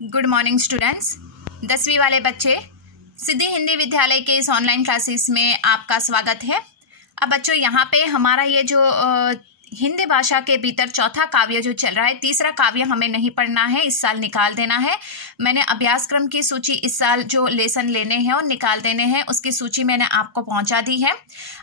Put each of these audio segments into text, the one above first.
Good morning students. 10वीं वाले बच्चे, सिद्धि हिंदी विद्यालय के इस ऑनलाइन क्लासेस में आपका स्वागत है। अब बच्चों, यहाँ पे हमारा ये जो हिंदी भाषा के भीतर चौथा काव्य जो चल रहा है, तीसरा काव्य हमें नहीं पढ़ना है, इस साल निकाल देना है। मैंने अभ्यासक्रम की सूची इस साल जो लेसन लेने हैं और निकाल देने हैं उसकी सूची मैंने आपको पहुंचा दी है।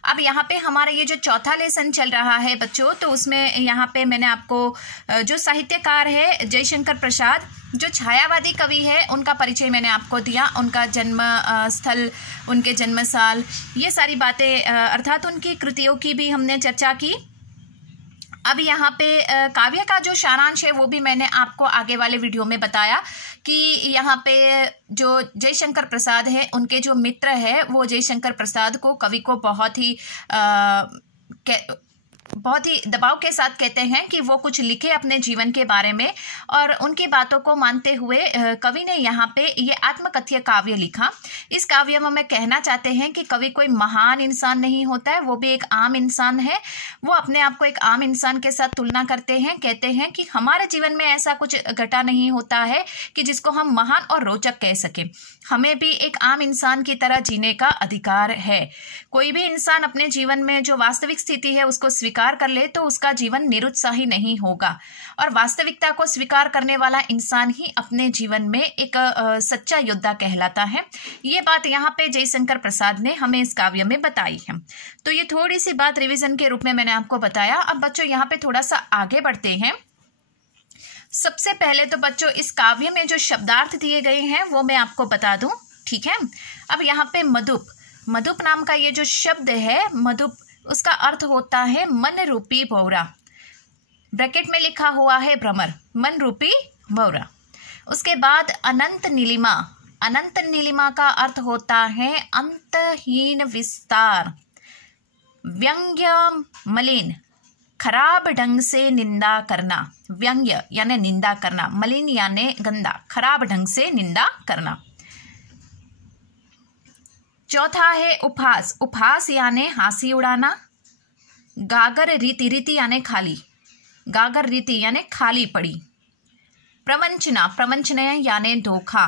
अब यहाँ पे हमारा ये जो चौथा लेसन चल रहा है बच्चों, तो उसमें यहाँ पे मैंने आपको जो साहित्यकार है जयशंकर प्रसाद, जो छायावादी कवि है, उनका परिचय मैंने आपको दिया, उनका जन्म स्थल, उनके जन्म साल, ये सारी बातें अर्थात उनकी कृतियों की भी हमने चर्चा की। अब यहाँ पे काव्य का जो सारांश है वो भी मैंने आपको आगे वाले वीडियो में बताया कि यहाँ पे जो जयशंकर प्रसाद है, उनके जो मित्र है वो जयशंकर प्रसाद को, कवि को बहुत ही दबाव के साथ कहते हैं कि वो कुछ लिखे अपने जीवन के बारे में, और उनकी बातों को मानते हुए कवि ने यहाँ पे ये आत्मकथ्य काव्य लिखा। इस काव्य में मैं कहना चाहते हैं कि कवि कोई महान इंसान नहीं होता है, वो भी एक आम इंसान है। वो अपने आप को एक आम इंसान के साथ तुलना करते हैं, कहते हैं कि हमारे जीवन में ऐसा कुछ घटा नहीं होता है कि जिसको हम महान और रोचक कह सकें। हमें भी एक आम इंसान की तरह जीने का अधिकार है। कोई भी इंसान अपने जीवन में जो वास्तविक स्थिति है उसको स्वीकार कर ले तो उसका जीवन निरुत्साही नहीं होगा, और वास्तविकता को स्वीकार करने वाला इंसान ही अपने जीवन में एक सच्चा योद्धा कहलाता है। ये बात यहाँ पे जयशंकर प्रसाद ने हमें इस काव्य में बताई है। तो ये थोड़ी सी बात रिवीजन के रूप में मैंने आपको बताया। अब बच्चों यहाँ पे थोड़ा सा आगे बढ़ते हैं। सबसे पहले तो बच्चों इस काव्य में जो शब्दार्थ दिए गए हैं वो मैं आपको बता दूं, ठीक है। अब यहाँ पे मधुप, मधुप नाम का ये जो शब्द है मधुप, उसका अर्थ होता है मन रूपी भौरा। ब्रैकेट में लिखा हुआ है भ्रमर, मन रूपी भौरा। उसके बाद अनंत नीलिमा, अनंत नीलिमा का अर्थ होता है अंतहीन विस्तार। व्यंग्य मलिन, खराब ढंग से निंदा करना। व्यंग्य यानी निंदा करना, मलिन यानी गंदा, खराब ढंग से निंदा करना। चौथा है उपहास, उपहास यानी हंसी उड़ाना। गागर रीति, रीति यानी खाली, गागर रीति यानी खाली पड़ी। प्रवंचना, प्रवंचना यानी धोखा।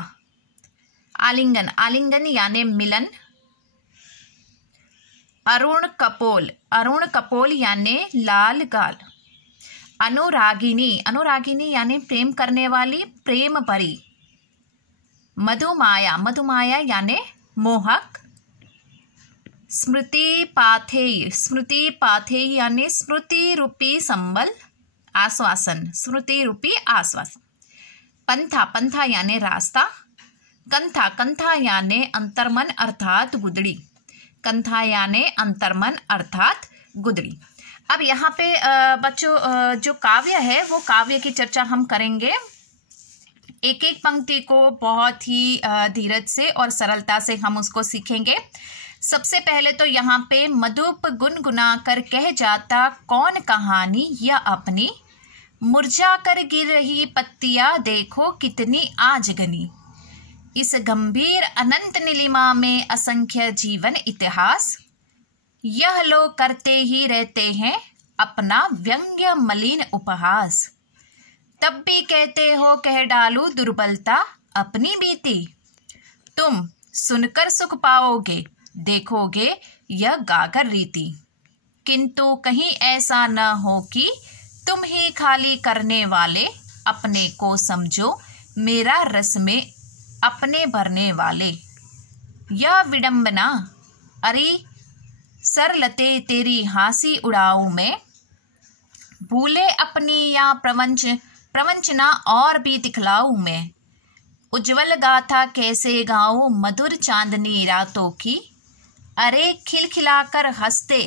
आलिंगन, आलिंगन यानी मिलन। अरुण कपोल, अरुण कपोल यानी लाल गाल। अनुरागिनी, अनुरागिनी यानी प्रेम करने वाली, प्रेम भरी। मधुमाया, मधुमाया यानी मोहक। स्मृति पाथेय, स्मृति पाथेय यानी स्मृति रूपी संबल, आश्वासन, स्मृति रूपी आश्वासन। पंथा, पंथा यानी रास्ता। कंथा, कंथा यानी अंतर्मन अर्थात गुदड़ी, कंथा यानी अंतर्मन अर्थात गुदड़ी। अब यहाँ पे बच्चों जो काव्य है वो काव्य की चर्चा हम करेंगे। एक एक पंक्ति को बहुत ही धीरज से और सरलता से हम उसको सीखेंगे। सबसे पहले तो यहाँ पे मधुप गुनगुना कर कह जाता कौन कहानी या अपनी, मुरझा कर गिर रही पत्तियां देखो कितनी आज घनी। इस गंभीर अनंत नीलिमा में असंख्य जीवन इतिहास, यह लोग करते ही रहते हैं अपना व्यंग्य मलिन उपहास। तब भी कहते हो कह डालू दुर्बलता अपनी बीती, तुम सुनकर सुख पाओगे देखोगे यह गागर रीति। किंतु कहीं ऐसा न हो कि तुम ही खाली करने वाले, अपने को समझो मेरा रस में अपने भरने वाले। यह विडंबना, अरे सरलते तेरी हंसी उड़ाऊं मैं, भूले अपनी या प्रवंचना और भी दिखलाऊं मैं। उज्जवल गाथा कैसे गाऊं मधुर चांदनी रातों की, अरे खिलखिलाकर हंसते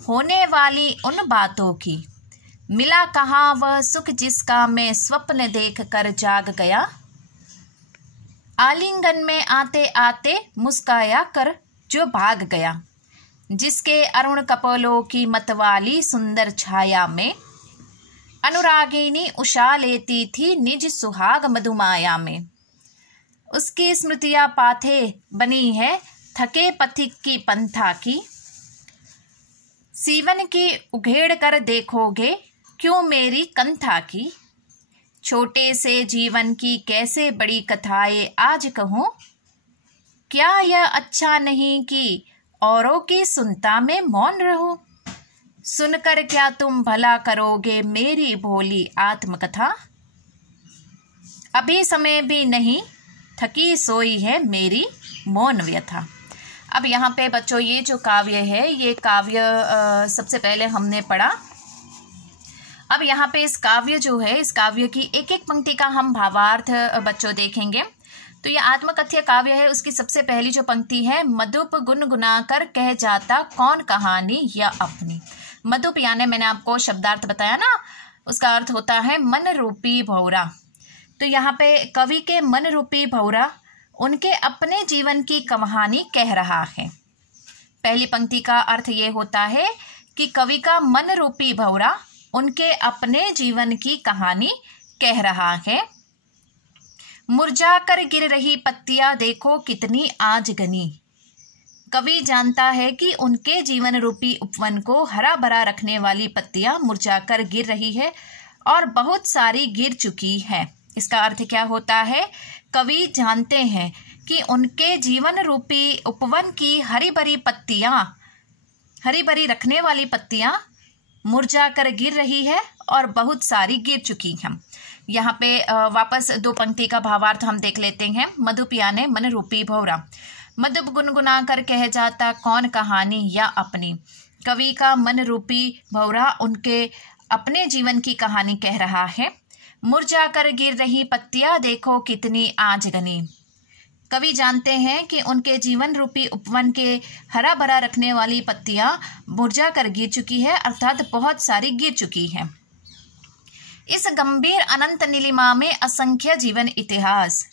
होने वाली उन बातों की। मिला कहाँ वह सुख जिसका मैं स्वप्न देख कर जाग गया, आलिंगन में आते आते मुस्काया कर जो भाग गया। जिसके अरुण कपोलों की मतवाली सुंदर छाया में, अनुरागिनी उषा लेती थी निज सुहाग मधुमाया में। उसकी स्मृतियाँ पाथे बनी है थके पथिक की पंथा की, सीवन की उघेड़ कर देखोगे क्यों मेरी कंथा की। छोटे से जीवन की कैसे बड़ी कथाएं आज कहूँ। क्या यह अच्छा नहीं कि औरों की सुनता मैं मौन रहूं। सुनकर क्या तुम भला करोगे मेरी भोली आत्मकथा। अभी समय भी नहीं थकी सोई है मेरी मौन व्यथा। अब यहाँ पे बच्चों ये जो काव्य है, ये काव्य सबसे पहले हमने पढ़ा। अब यहाँ पे इस काव्य जो है, इस काव्य की एक एक पंक्ति का हम भावार्थ बच्चों देखेंगे। तो ये आत्मकथ्य काव्य है। उसकी सबसे पहली जो पंक्ति है, मधुप गुनगुना कर कह जाता कौन कहानी या अपनी। मधुप यानी मैंने आपको शब्दार्थ बताया ना, उसका अर्थ होता है मन रूपी भौरा। तो यहाँ पे कवि के मन रूपी भौरा उनके अपने जीवन की कहानी कह रहा है। पहली पंक्ति का अर्थ ये होता है कि कवि का मन रूपी भौरा उनके अपने जीवन की कहानी कह रहा है। मुरझा कर गिर रही पत्तियां देखो कितनी आज घनी। कवि जानता है कि उनके जीवन रूपी उपवन को हरा भरा रखने वाली पत्तियां मुरझा कर गिर रही है और बहुत सारी गिर चुकी है। इसका अर्थ क्या होता है, कवि जानते हैं कि उनके जीवन रूपी उपवन की हरी भरी पत्तियां, हरी भरी रखने वाली पत्तियां मुरझा कर गिर रही है और बहुत सारी गिर चुकी हैं। यहाँ पे वापस दो पंक्ति का भावार्थ हम देख लेते हैं। मधुप यानी मन रूपी भौरा। मधुप गुनगुना कर कह जाता कौन कहानी या अपनी। कवि का मन रूपी भौरा उनके अपने जीवन की कहानी कह रहा है। मुरझा कर गिर रही पत्तियां देखो कितनी आज घनी। कवि जानते हैं कि उनके जीवन रूपी उपवन के हरा भरा रखने वाली पत्तियां मुरझा कर गिर चुकी है, अर्थात बहुत सारी गिर चुकी है। इस गंभीर अनंत नीलिमा में असंख्य जीवन इतिहास।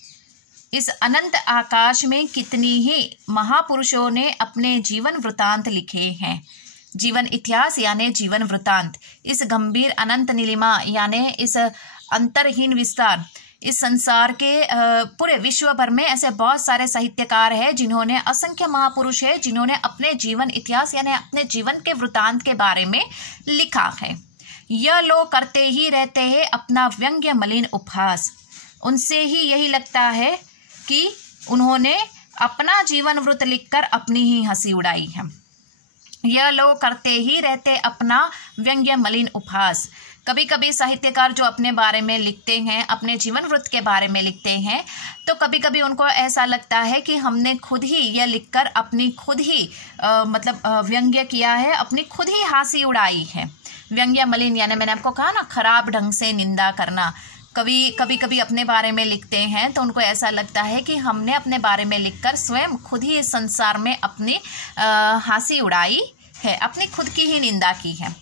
इस अनंत आकाश में कितनी ही महापुरुषों ने अपने जीवन वृतांत लिखे हैं। जीवन इतिहास यानी जीवन वृतांत। इस गंभीर अनंत नीलिमा यानी इस अंतरहीन विस्तार, इस संसार के पूरे विश्व भर में ऐसे बहुत सारे साहित्यकार हैं जिन्होंने, असंख्य महापुरुष है जिन्होंने अपने जीवन इतिहास यानी अपने जीवन के वृतांत के बारे में लिखा है। यह लोग करते ही रहते हैं अपना व्यंग्य मलिन उपहास। उनसे ही यही लगता है कि उन्होंने अपना जीवन वृत्त लिखकर अपनी ही हंसी उड़ाई है। यह लोग करते ही रहते अपना व्यंग्य मलिन उपहास। कभी कभी साहित्यकार जो अपने बारे में लिखते हैं, अपने जीवन वृत्त के बारे में लिखते हैं, तो कभी कभी उनको ऐसा लगता है कि हमने खुद ही यह लिखकर अपनी खुद ही व्यंग्य किया है, अपनी खुद ही हंसी उड़ाई है। व्यंग्य मलिन यानी मैंने आपको कहा ना, खराब ढंग से निंदा करना। कभी कभी अपने बारे में लिखते हैं तो उनको ऐसा लगता है कि हमने अपने बारे में लिखकर स्वयं खुद ही इस संसार में अपनी हंसी उड़ाई है, अपनी खुद की ही निंदा की है।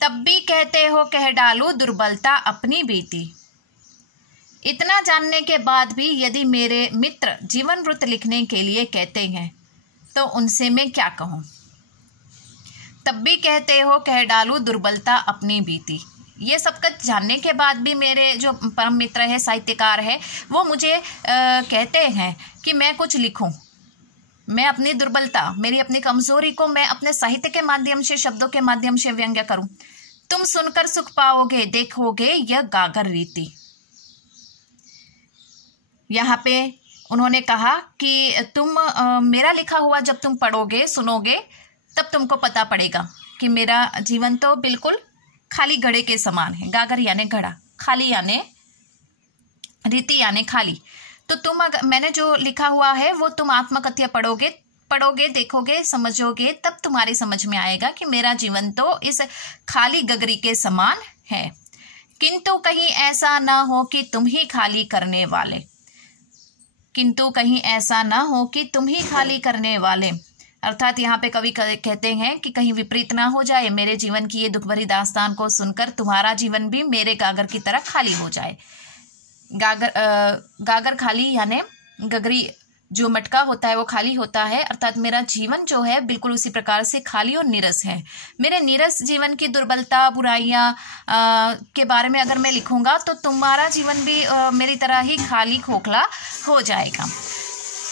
तब भी कहते हो कह डालो दुर्बलता अपनी बीती। इतना जानने के बाद भी यदि मेरे मित्र जीवन वृत्त लिखने के लिए कहते हैं तो उनसे मैं क्या कहूँ। तब भी कहते हो कह डालो दुर्बलता अपनी बीती। ये सब कुछ जानने के बाद भी मेरे जो परम मित्र है, साहित्यकार है, वो मुझे कहते हैं कि मैं कुछ लिखूं, मैं अपनी दुर्बलता, मेरी अपनी कमजोरी को मैं अपने साहित्य के माध्यम से, शब्दों के माध्यम से व्यंग्य करूं। तुम सुनकर सुख पाओगे, देखोगे यह गागर रीति। यहाँ पे उन्होंने कहा कि तुम मेरा लिखा हुआ जब तुम पढ़ोगे, सुनोगे, तब तुमको पता पड़ेगा कि मेरा जीवन तो बिल्कुल खाली घड़े के समान है। गागर यानी घड़ा, खाली यानी रीति यानी खाली। तो मैंने जो लिखा हुआ है वो तुम आत्मकथ्य पढ़ोगे, देखोगे, समझोगे, तब तुम्हारी समझ में आएगा कि मेरा जीवन तो इस खाली गगरी के समान है। किंतु कहीं ऐसा ना हो कि तुम ही खाली करने वाले। किंतु कहीं ऐसा ना हो कि तुम ही खाली करने वाले, अर्थात यहाँ पे कवि कहते हैं कि कहीं विपरीत ना हो जाए, मेरे जीवन की ये दुख भरी दास्तान को सुनकर तुम्हारा जीवन भी मेरे गागर की तरह खाली हो जाए। गागर खाली यानी गगरी, जो मटका होता है वो खाली होता है, अर्थात मेरा जीवन जो है बिल्कुल उसी प्रकार से खाली और नीरस है। मेरे नीरस जीवन की दुर्बलता, बुराइयां के बारे में अगर मैं लिखूंगा तो तुम्हारा जीवन भी मेरी तरह ही खाली खोखला हो जाएगा।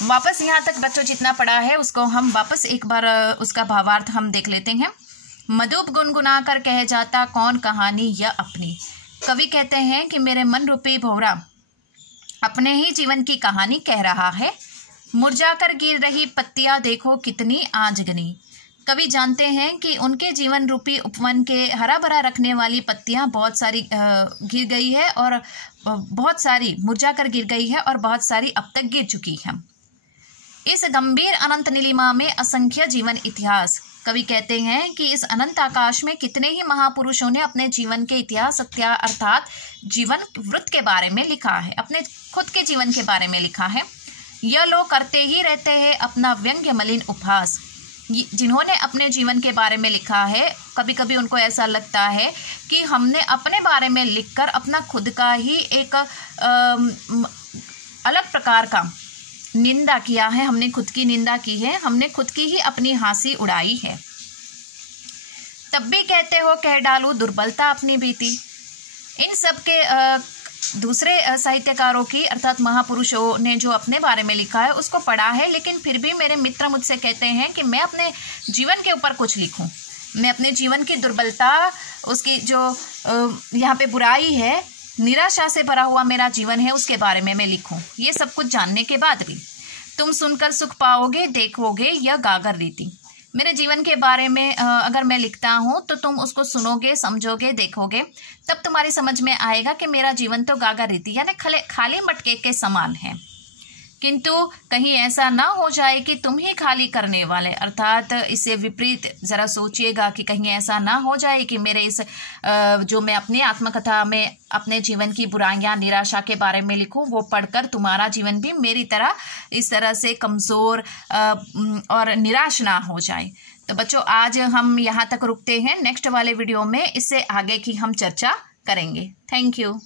वापस यहाँ तक बच्चों जितना पढ़ा है उसको हम वापस एक बार उसका भावार्थ हम देख लेते हैं। मधुप गुनगुना कर कह जाता कौन कहानी या अपनी। कवि कहते हैं कि मेरे मन रूपी भौरा अपने ही जीवन की कहानी कह रहा है। मुरझाकर गिर रही पत्तियां देखो कितनी आज घनी। कवि जानते हैं कि उनके जीवन रूपी उपवन के हरा भरा रखने वाली पत्तियां बहुत सारी गिर गई है और बहुत सारी मुरझाकर गिर गई है और बहुत सारी अब तक गिर चुकी है। इस गंभीर अनंत नीलिमा में असंख्य जीवन इतिहास। कवि कहते हैं कि इस अनंत आकाश में कितने ही महापुरुषों ने अपने जीवन के इतिहास अर्थात जीवन वृत्त के बारे में लिखा है, अपने खुद के जीवन के बारे में लिखा है। यह लोग करते ही रहते हैं अपना व्यंग्य मलिन उपहास। जिन्होंने अपने जीवन के बारे में लिखा है, कभी कभी उनको ऐसा लगता है कि हमने अपने बारे में लिखकर अपना खुद का ही एक अलग प्रकार का निंदा किया है, हमने खुद की निंदा की है, हमने खुद की ही अपनी हंसी उड़ाई है। तब भी कहते हो कह डालूं दुर्बलता अपनी बीती। इन सब के दूसरे साहित्यकारों की अर्थात महापुरुषों ने जो अपने बारे में लिखा है उसको पढ़ा है, लेकिन फिर भी मेरे मित्र मुझसे कहते हैं कि मैं अपने जीवन के ऊपर कुछ लिखूं, मैं अपने जीवन की दुर्बलता, उसकी जो यहाँ पे बुराई है, निराशा से भरा हुआ मेरा जीवन है, उसके बारे में मैं लिखूं। ये सब कुछ जानने के बाद भी तुम सुनकर सुख पाओगे, देखोगे यह गागर रीति। मेरे जीवन के बारे में अगर मैं लिखता हूँ तो तुम उसको सुनोगे, समझोगे, देखोगे, तब तुम्हारी समझ में आएगा कि मेरा जीवन तो गागर रीति यानी खाली मटके के समान है। किंतु कहीं ऐसा ना हो जाए कि तुम ही खाली करने वाले, अर्थात इससे विपरीत जरा सोचिएगा कि कहीं ऐसा ना हो जाए कि मेरे इस जो मैं अपनी आत्मकथा में अपने जीवन की बुराइयां, निराशा के बारे में लिखूं, वो पढ़कर तुम्हारा जीवन भी मेरी तरह इस तरह से कमज़ोर और निराश ना हो जाए। तो बच्चों, आज हम यहाँ तक रुकते हैं। नेक्स्ट वाले वीडियो में इससे आगे की हम चर्चा करेंगे। Thank you.